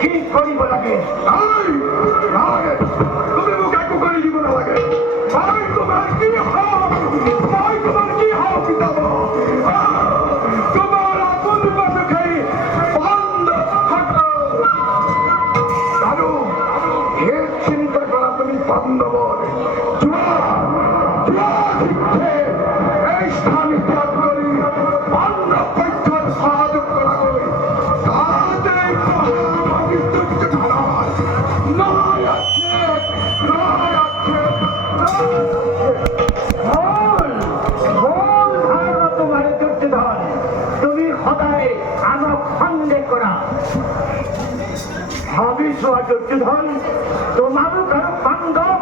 কি করিব লাগে তুমি মুখে করে দিব না লাগে ভাই তোমার কি ভাই তোমার কি হোক তোমার আপন কথা খাই বন্ধ দাদু এর চিন্তা করা তুমি বন্ধ বল এই স্থান ত্যাগ করি বন্ধ পক্ষের সাহায্য করা করি তুমি সদায় আনক সন্দেহ কৰা ভাবিছো দুৰ্যোধন তোমাৰো কাৰো বান্ধৱ